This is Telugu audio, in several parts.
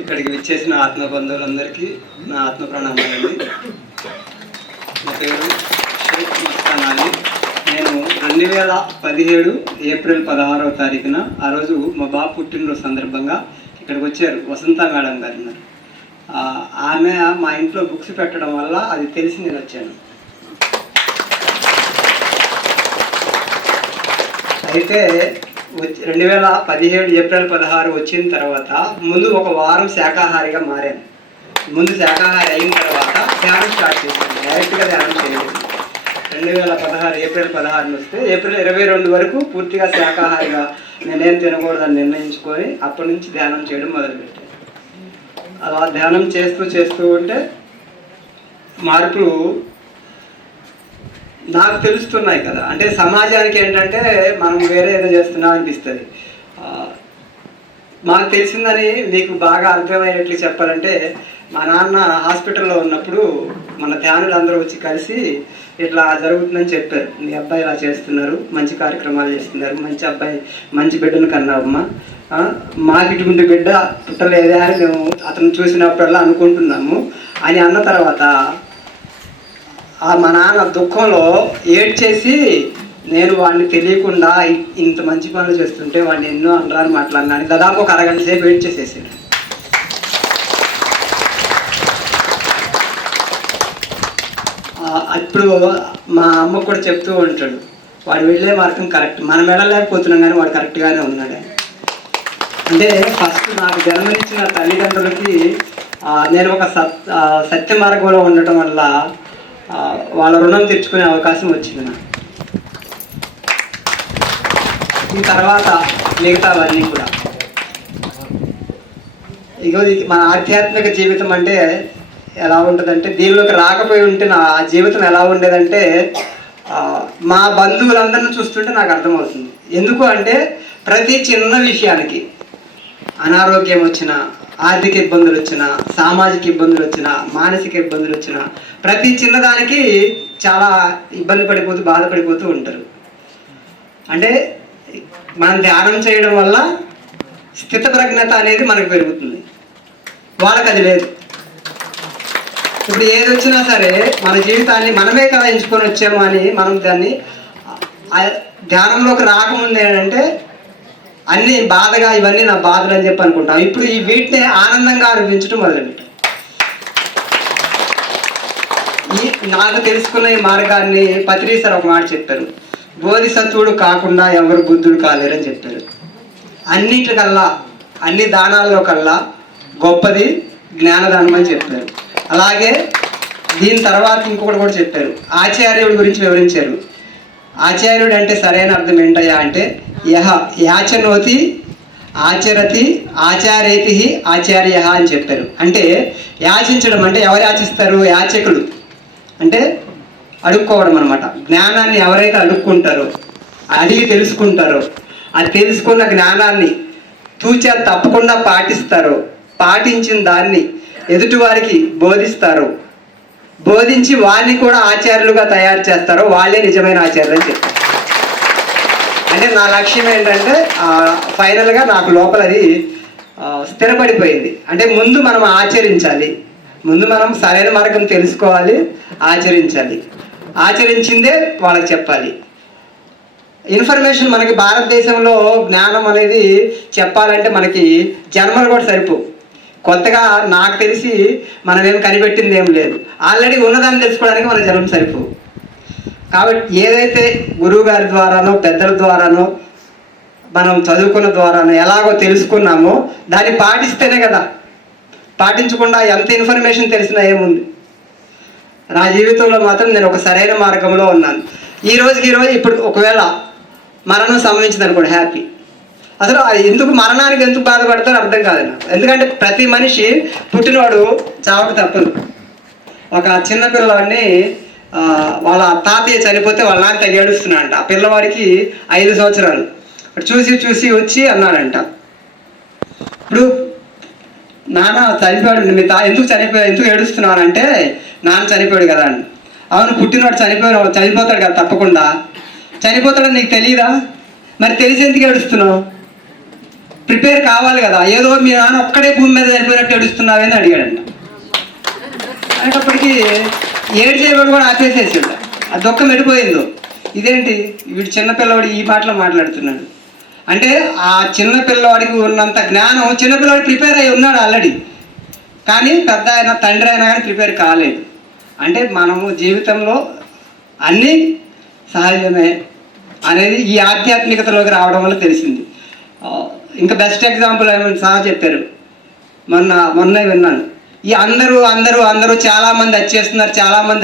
ఇక్కడికి విచ్చేసిన ఆత్మ బంధువులందరికీ నా ఆత్మ ప్రణామాలండి. నా పేరు షేక్ మస్తాన్ అలీ. నేను 2017 ఏప్రిల్ 16వ తారీఖున ఆ రోజు మా బాబు పుట్టినరోజు సందర్భంగా ఇక్కడికి వచ్చారు. వసంత మేడం గారు ఉన్నారు. ఆమె మా ఇంట్లో బుక్స్ పెట్టడం వల్ల అది తెలిసి నేను వచ్చాను. అయితే 2017 ఏప్రిల్ 16 వచ్చిన తర్వాత ముందు ఒక వారం శాకాహారిగా మారాను. ముందు శాకాహారి అయిన తర్వాత ధ్యానం స్టార్ట్ చేశాను. డైరెక్ట్గా ధ్యానం చేయలేదు. 2016 ఏప్రిల్ 16 వస్తే ఏప్రిల్ 22 వరకు పూర్తిగా శాకాహారిగా నేనేం తినకూడదని నిర్ణయించుకొని అప్పటి నుంచి ధ్యానం చేయడం మొదలుపెట్టాను. అలా ధ్యానం చేస్తూ ఉంటే మార్పులు నాకు తెలుస్తున్నాయి కదా. అంటే సమాజానికి ఏంటంటే మనం వేరే ఏదో చేస్తున్నాం అనిపిస్తుంది. మాకు తెలిసిందని మీకు బాగా అర్థమయ్యేట్లు చెప్పాలంటే, మా నాన్న హాస్పిటల్లో ఉన్నప్పుడు మన ధ్యానులు అందరూ వచ్చి కలిసి ఇట్లా జరుగుతుందని చెప్పారు. మీ అబ్బాయి ఇలా చేస్తున్నారు, మంచి కార్యక్రమాలు చేస్తున్నారు, మంచి అబ్బాయి, మంచి బిడ్డను కన్నావమ్మా, మాకు ఇటువంటి బిడ్డ పుట్టలేదే అని మేము అతను చూసినప్పుడల్లా అనుకుంటున్నాము అని అన్న తర్వాత మా నాన్న దుఃఖంలో ఏడ్చేసి, నేను వాడిని తెలియకుండా ఇంత మంచి పనులు చేస్తుంటే వాడిని ఎన్నో అనరాని మాట్లాడినాను. దాదాపు ఒక అరగంట సేపు వెయిట్ చేసేసాను. ఇప్పుడు మా అమ్మ కూడా చెప్తూ ఉంటాడు, వాడు వెళ్ళే మార్గం కరెక్ట్, మనం వెళ్ళలేకపోతున్నాం కానీ వాడు కరెక్ట్గానే ఉన్నాడు. అంటే ఫస్ట్ నాకు జన్మనిచ్చిన తల్లిదండ్రులకి నేను ఒక సత్య మార్గంలో ఉండటం వల్ల వాళ్ళ రుణం తీర్చుకునే అవకాశం వచ్చింది నాకు. ఈ తర్వాత మిగతావన్నీ కూడా మన ఆధ్యాత్మిక జీవితం అంటే ఎలా ఉంటుందంటే, దీనిలోకి రాకపోయి ఉంటే నా జీవితం ఎలా ఉండేదంటే, మా బంధువులందరినీ చూస్తుంటే నాకు అర్థమవుతుంది. ఎందుకు అంటే ప్రతి చిన్న విషయానికి అనారోగ్యం వచ్చినా, ఆర్థిక ఇబ్బందులు వచ్చినా, సామాజిక ఇబ్బందులు వచ్చినా, మానసిక ఇబ్బందులు వచ్చినా, ప్రతి చిన్నదానికి చాలా ఇబ్బంది పడిపోతూ బాధపడిపోతూ ఉంటారు. అంటే మనం ధ్యానం చేయడం వల్ల స్థితప్రజ్ఞత అనేది మనకు పెరుగుతుంది. వాళ్ళకి అది లేదు. ఇప్పుడు ఏది వచ్చినా సరే మన జీవితాన్ని మనమే కదా ఎంచుకొని వచ్చాము అని మనం దాన్ని ధ్యానంలోకి రాకముందు ఏంటంటే అన్నీ బాధగా, ఇవన్నీ నా బాధలు అని చెప్పి అనుకుంటాం. ఇప్పుడు ఈ వీటిని ఆనందంగా అనిపించడం మొదలుపెట్టాం. నాకు తెలుసుకున్న ఈ మార్గాన్ని పత్రి సార్ ఒక మాట చెప్పారు, బోధిసత్వుడు కాకుండా ఎవరు బుద్ధుడు కాలేరని చెప్పారు. అన్నిటికల్లా, అన్ని దానాల్లో కల్లా గొప్పది జ్ఞానదానం అని చెప్పారు. అలాగే దీని తర్వాత ఇంకొకటి కూడా చెప్పారు, ఆచార్యుడి గురించి వివరించారు. ఆచార్యుడు అంటే సరైన అర్థం ఏంటయ్యా అంటే, యాచనోతి ఆచరతి ఆచారేతి ఆచార్య అని చెప్పారు. అంటే యాచించడం అంటే ఎవరు యాచిస్తారు? యాచకుడు అంటే అడుక్కోవడం అనమాట. జ్ఞానాన్ని ఎవరైతే అడుక్కుంటారో, అడిగి తెలుసుకుంటారో, అది తెలుసుకున్న జ్ఞానాన్ని తూచా తప్పకుండా పాటిస్తారో, పాటించిన దాన్ని ఎదుటివారికి బోధిస్తారో, బోధించి వారిని కూడా ఆచార్యులుగా తయారు చేస్తారో వాళ్ళే నిజమైన ఆచార్యులు అని చెప్పారు. అంటే నా లక్ష్యం ఏంటంటే ఫైనల్గా నాకు లోపల అది స్థిరపడిపోయింది. అంటే ముందు మనం ఆచరించాలి, ముందు మనం సరైన మార్గం తెలుసుకోవాలి, ఆచరించాలి, ఆచరించిందే వాళ్ళకి చెప్పాలి. ఇన్ఫర్మేషన్ మనకి భారతదేశంలో జ్ఞానం అనేది చెప్పాలంటే మనకి జన్మలు కూడా సరిపోవు. కొత్తగా నాకు తెలిసి మనం ఏం కనిపెట్టింది ఏం లేదు. ఆల్రెడీ ఉన్నదాన్ని తెలుసుకోవడానికి మన జన్మ సరిపోవు. కాబట్టి ఏదైతే గురువు గారి ద్వారానో, పెద్దల ద్వారానో, మనం చదువుకున్న ద్వారానో ఎలాగో తెలుసుకున్నామో దాన్ని పాటిస్తేనే కదా. పాటించకుండా ఎంత ఇన్ఫర్మేషన్ తెలిసినా ఏముంది. నా జీవితంలో మాత్రం నేను ఒక సరైన మార్గంలో ఉన్నాను. ఈ రోజు ఇప్పుడు ఒకవేళ మరణం సంభవించింది అనుకోండి, హ్యాపీ. అసలు ఎందుకు మరణానికి ఎందుకు బాధపడతారో అర్థం కాదు నాకు. ఎందుకంటే ప్రతి మనిషి పుట్టినవాడు చావక తప్పదు. ఒక చిన్న పిల్లవాడిని వాళ్ళ తాతయ్య చనిపోతే వాళ్ళ నాన్న ఏడుస్తున్నాడంట. ఆ పిల్లవాడికి 5 సంవత్సరాలు. చూసి వచ్చి అన్నాడంట, ఇప్పుడు నాన్న చనిపోయాడు, మీ ఎందుకు ఏడుస్తున్నావు అంటే, నాన్న చనిపోయాడు కదా అని. అవును, పుట్టినవాడు చనిపోతాడు కదా, తప్పకుండా చనిపోతాడని నీకు తెలియదా? మరి తెలిసి ఎందుకు ఏడుస్తున్నావు? ప్రిపేర్ కావాలి కదా. ఏదో మీ నాన్న ఒక్కడే భూమి మీద చనిపోయినట్టు పెట్టి ఏడుస్తున్నావని అడిగాడంట. అనేటప్పటికీ ఏడు చేయబడి కూడా ఆపేసేసాడు. ఆ దుఃఖం ఎడిపోయిందో, ఇదేంటి వీడు చిన్నపిల్లవాడు ఈ మాటలో మాట్లాడుతున్నాడు అంటే ఆ చిన్న పిల్లవాడికి ఉన్నంత జ్ఞానం చిన్నపిల్లవాడు ప్రిపేర్ అయి ఉన్నాడు ఆల్రెడీ, కానీ పెద్ద అయినా తండ్రి అయినా కానీ ప్రిపేర్ కాలేదు. అంటే మనము జీవితంలో అన్నీ సహజమే అనేది ఈ ఆధ్యాత్మికతలోకి రావడం వల్ల తెలిసింది. ఇంకా బెస్ట్ ఎగ్జాంపుల్ ఏమైనా సహా చెప్పారు, మొన్న విన్నాను. ఈ అందరూ చాలామంది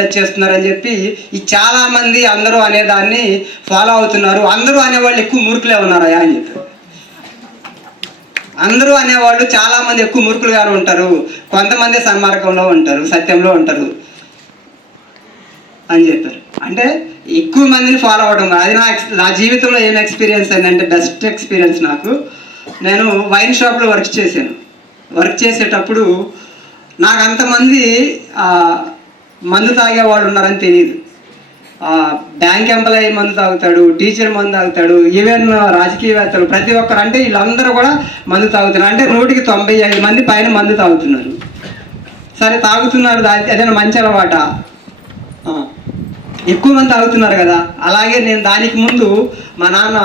వచ్చేస్తున్నారు అని చెప్పి ఈ చాలామంది అందరూ అనేదాన్ని ఫాలో అవుతున్నారు. అందరూ అనేవాళ్ళు ఎక్కువ మూర్ఖులే ఉన్నారయా అని చెప్పారు. అందరూ అనేవాళ్ళు చాలామంది ఎక్కువ మూర్ఖులుగానే ఉంటారు, కొంతమంది సన్మార్గంలో ఉంటారు, సత్యంలో ఉంటారు అని చెప్పారు. అంటే ఎక్కువ మందిని ఫాలో అవ్వడం అది నా జీవితంలో ఏం ఎక్స్పీరియన్స్ అయిందంటే బెస్ట్ ఎక్స్పీరియన్స్ నాకు. నేను వైన్ షాప్లో వర్క్ చేసేటప్పుడు నాకు అంతమంది మందు తాగేవాళ్ళు ఉన్నారని తెలియదు. బ్యాంక్ ఎంప్లాయీ మందు తాగుతాడు, టీచర్ మందు తాగుతాడు, ఈవెన్ రాజకీయవేత్తలు ప్రతి ఒక్కరు, అంటే వీళ్ళందరూ కూడా మందు తాగుతున్నారు. అంటే 100కి 95 మంది పైన మందు తాగుతున్నారు. సరే తాగుతున్నారు, అదేనా మంచి అలవాట? ఎక్కువ మంది తాగుతున్నారు కదా. అలాగే నేను దానికి ముందు మా నాన్న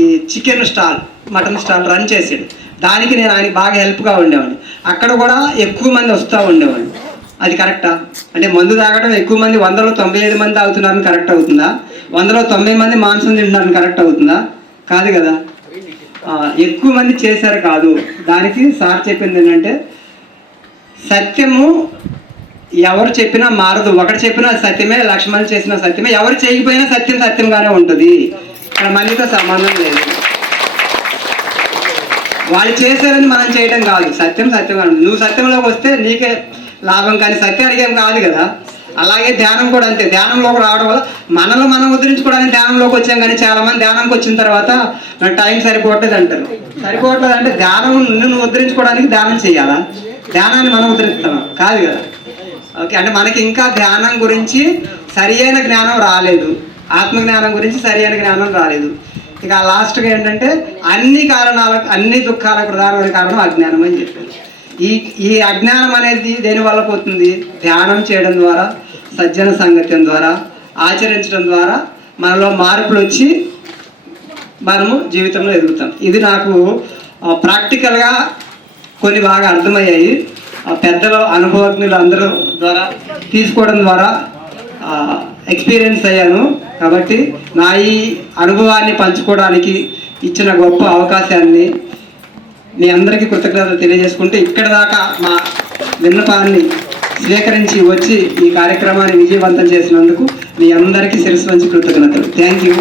ఈ chicken stall, mutton stall run చేసాడు. దానికి నేను ఆయనకి బాగా హెల్ప్గా ఉండేవాడిని. అక్కడ కూడా ఎక్కువ మంది వస్తూ ఉండేవాళ్ళు. అది కరెక్టా? అంటే మందు తాగడం ఎక్కువ మంది 100లో 95 మంది తాగుతున్నారని కరెక్ట్ అవుతుందా? 100లో 90 మంది మాంసం తింటున్నారని కరెక్ట్ అవుతుందా? కాదు కదా. ఎక్కువ మంది చేశారు కాదు. దానికి సార్ చెప్పింది ఏంటంటే సత్యము ఎవరు చెప్పినా మారదు. ఒకటి చెప్పినా సత్యమే, లక్ష్మణ్ చేసిన సత్యమే, ఎవరు చేయకపోయినా సత్యం సత్యంగానే ఉంటుంది. ఇక్కడ మందితో సంబంధం లేదు. వాళ్ళు చేశారని మనం చేయడం కాదు, సత్యం సత్యంగా ఉంటుంది. నువ్వు సత్యంలోకి వస్తే నీకే లాభం, కానీ సత్యానికి ఏం కాదు కదా. అలాగే ధ్యానం కూడా అంతే. ధ్యానంలోకి రావడం వల్ల మనలో మనం ఉద్ధరించుకోవడానికి ధ్యానంలోకి వచ్చాం, కానీ చాలామంది ధ్యానంకి వచ్చిన తర్వాత నాకు టైం సరిపోవట్లేదు అంటారు. సరిపోవట్లేదు అంటే ధ్యానం నువ్వు ఉద్ధరించుకోవడానికి ధ్యానం చేయాలా? ధ్యానాన్ని మనం ఉద్ధరిస్తున్నాం కాదు కదా. ఓకే, అంటే మనకి ఇంకా ధ్యానం గురించి సరి అయిన జ్ఞానం రాలేదు, ఆత్మజ్ఞానం గురించి సరి అయిన జ్ఞానం రాలేదు. ఇక లాస్ట్గా ఏంటంటే అన్ని దుఃఖాలకు ప్రధానమైన కారణం అజ్ఞానం అని చెప్పారు. ఈ అజ్ఞానం అనేది దేనివల్ల పోతుంది? ధ్యానం చేయడం ద్వారా, సజ్జన సంగత్యం ద్వారా, ఆచరించడం ద్వారా మనలో మార్పులు వచ్చి మనము జీవితంలో ఎదుగుతాం. ఇది నాకు ప్రాక్టికల్గా కొన్ని బాగా అర్థమయ్యాయి. పెద్దలు, అనుభవజ్ఞులు అందరూ ద్వారా తీసుకోవడం ద్వారా ఎక్స్పీరియన్స్ అయ్యాను. కాబట్టి నా ఈ అనుభవాన్ని పంచుకోవడానికి ఇచ్చిన గొప్ప అవకాశాన్ని మీ అందరికీ కృతజ్ఞతలు తెలియజేసుకుంటూ ఇక్కడ దాకా మా విన్నపాన్ని స్వీకరించి వచ్చి ఈ కార్యక్రమాన్ని విజయవంతం చేసినందుకు మీ అందరికీ శిరస్సు వంచి కృతజ్ఞతలు. Thank you.